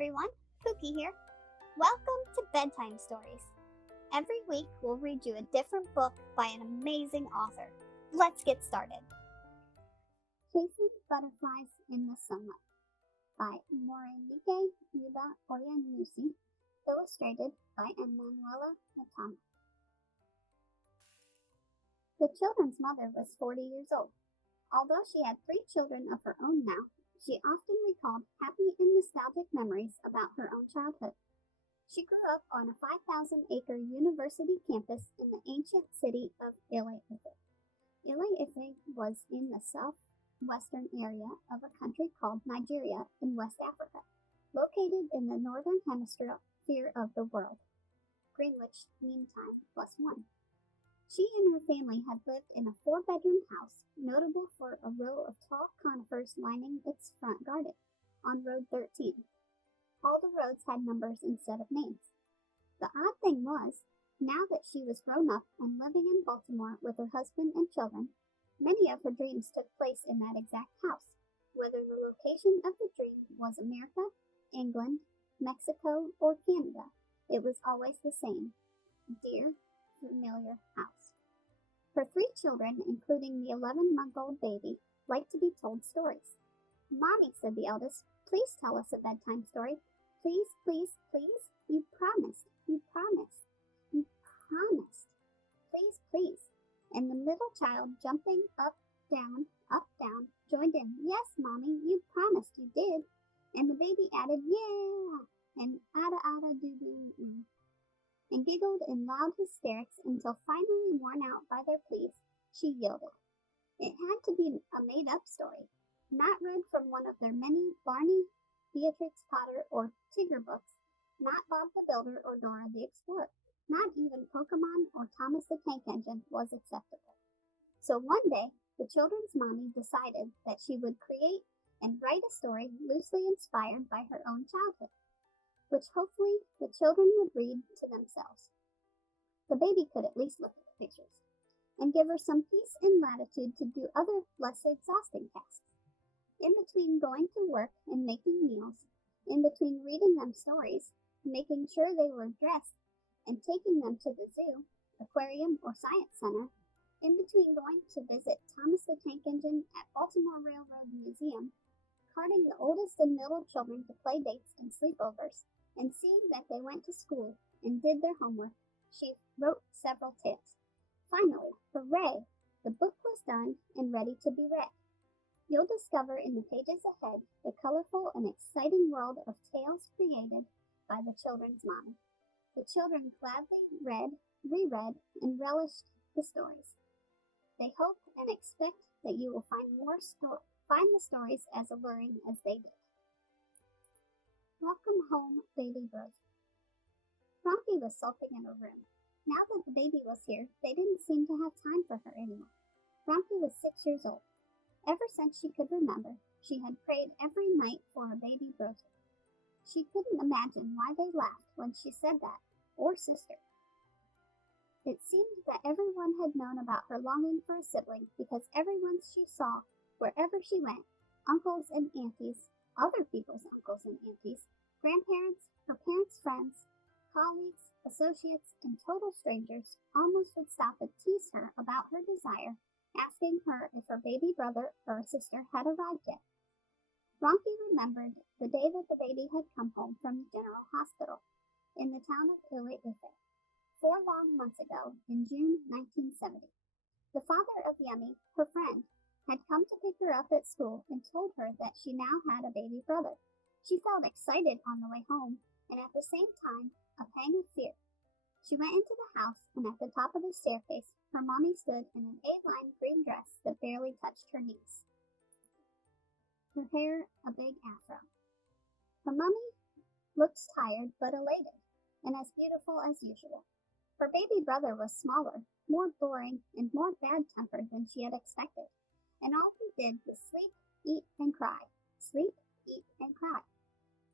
everyone, Pookie here. Welcome to Bedtime Stories. Every week we'll read you a different book by an amazing author. Let's get started. Chasing Butterflies in the Sunlight by Morenike Euba Oyenusi, illustrated by Emanuela Matama. The children's mother was 40 years old. Although she had 3 children of her own now, she often recalled happy and nostalgic memories about her own childhood. She grew up on a 5,000-acre university campus in the ancient city of Ile-Ife. Ile-Ife was in the southwestern area of a country called Nigeria in West Africa, located in the northern hemisphere of the world. Greenwich Mean Time +1. She and her family had lived in a 4-bedroom house, notable for a row of tall conifers lining its front garden, on Road 13. All the roads had numbers instead of names. The odd thing was, now that she was grown up and living in Baltimore with her husband and children, many of her dreams took place in that exact house. Whether the location of the dream was America, England, Mexico, or Canada, it was always the same: dear, familiar house. Her 3 children, including the 11-month-old baby, liked to be told stories. "Mommy," said the eldest, "please tell us a bedtime story. Please, please, please. You promised. You promised. You promised. Please, please." And the middle child, jumping up, down, joined in. "Yes, Mommy, you promised you did." And the baby added, "Yeah," and ada doo doo doo, and giggled in loud hysterics until finally worn out by their pleas, she yielded. It had to be a made-up story, not read from one of their many Barney, Beatrix Potter, or Tigger books, not Bob the Builder or Dora the Explorer, not even Pokemon or Thomas the Tank Engine was acceptable. So one day, the children's mommy decided that she would create and write a story loosely inspired by her own childhood, which hopefully the children would read to themselves. The baby could at least look at the pictures, and give her some peace and latitude to do other less exhausting tasks. In between going to work and making meals, in between reading them stories, making sure they were dressed, and taking them to the zoo, aquarium, or science center, in between going to visit Thomas the Tank Engine at Baltimore Railroad Museum, carting the oldest and middle children to play dates and sleepovers, and seeing that they went to school and did their homework, she wrote several tales. Finally, hooray! The book was done and ready to be read. You'll discover in the pages ahead the colorful and exciting world of tales created by the children's mommy. The children gladly read, reread, and relished the stories. They hope and expect that you will find the stories as alluring as they did. Welcome home, baby Rosie. Ronke was sulking in her room. Now that the baby was here, they didn't seem to have time for her anymore. Ronke was 6 years old. Ever since she could remember, she had prayed every night for a baby Rosie. She couldn't imagine why they laughed when she said that, or sister. It seemed that everyone had known about her longing for a sibling because everyone she saw, wherever she went, uncles and aunties, other people's uncles and aunties, grandparents, her parents' friends, colleagues, associates, and total strangers almost would stop and tease her about her desire, asking her if her baby brother or sister had arrived yet. Ronke remembered the day that the baby had come home from the General Hospital in the town of Ile-Ife 4 long months ago in June 1970. The father of Yemi, her friend, had come to pick her up at school and told her that she now had a baby brother. She felt excited on the way home, and at the same time, a pang of fear. She went into the house, and at the top of the staircase, her mommy stood in an A-line green dress that barely touched her knees. Her hair a big afro. Her mommy looked tired but elated, and as beautiful as usual. Her baby brother was smaller, more boring, and more bad-tempered than she had expected. And all he did was sleep, eat, and cry. Sleep, eat, and cry.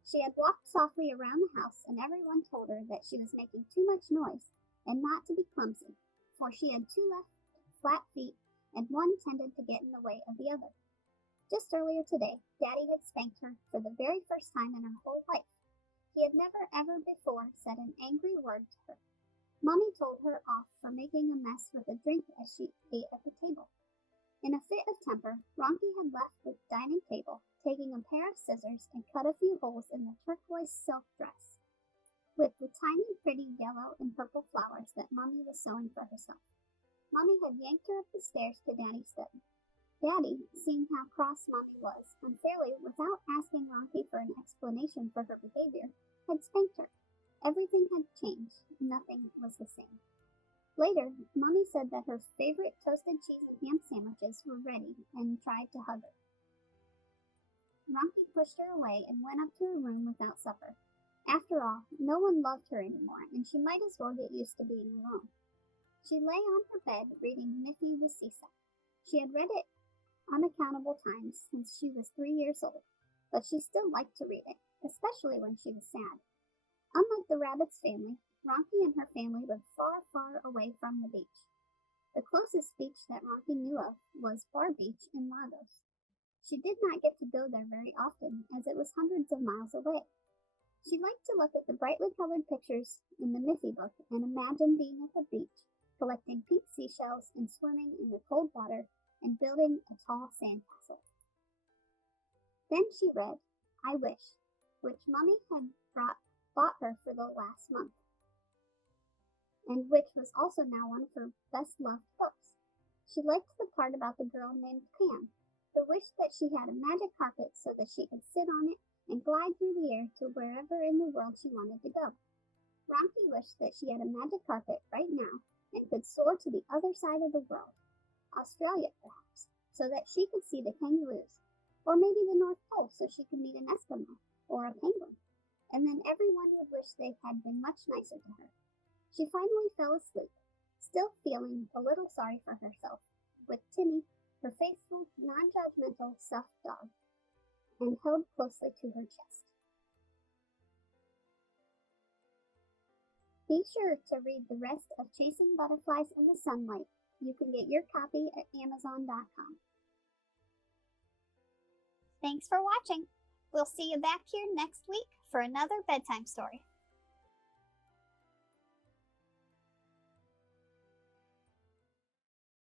She had walked softly around the house, and everyone told her that she was making too much noise, and not to be clumsy, for she had 2 left flat feet, and one tended to get in the way of the other. Just earlier today, Daddy had spanked her for the very first time in her whole life, He had never ever before said an angry word to her. Mommy told her off for making a mess with a drink as she ate at the table. In a fit of temper, Ronke had left the dining table, taking a pair of scissors and cut a few holes in the turquoise silk dress, with the tiny pretty yellow and purple flowers that Mommy was sewing for herself. Mommy had yanked her up the stairs to Daddy's study. Daddy, seeing how cross Mommy was, unfairly, without asking Ronke for an explanation for her behavior, had spanked her. Everything had changed. Nothing was the same. Later, Mommy said that her favorite toasted cheese and ham sandwiches were ready and tried to hug her. Ronke pushed her away and went up to her room without supper. After all, no one loved her anymore, and she might as well get used to being alone. She lay on her bed reading Miffy the Seesaw. She had read it unaccountable times since she was 3 years old, but she still liked to read it, especially when she was sad. Unlike the rabbit's family, Ronke and her family lived far, far away from the beach. The closest beach that Ronke knew of was Bar Beach in Lagos. She did not get to go there very often, as it was hundreds of miles away. She liked to look at the brightly colored pictures in the Miffy book and imagine being at the beach, collecting pink seashells and swimming in the cold water and building a tall sandcastle. Then she read I Wish, which Mommy had bought her for the last month, and which was also now one of her best-loved books. She liked the part about the girl named Pam, who wished that she had a magic carpet so that she could sit on it and glide through the air to wherever in the world she wanted to go. Ronke wished that she had a magic carpet right now and could soar to the other side of the world, Australia perhaps, so that she could see the kangaroos, or maybe the North Pole so she could meet an Eskimo or a penguin, and then everyone would wish they had been much nicer to her. She finally fell asleep, still feeling a little sorry for herself, with Timmy, her faithful, non-judgmental stuffed dog, and held closely to her chest. Be sure to read the rest of Chasing Butterflies in the Sunlight. You can get your copy at Amazon.com. Thanks for watching. We'll see you back here next week for another bedtime story.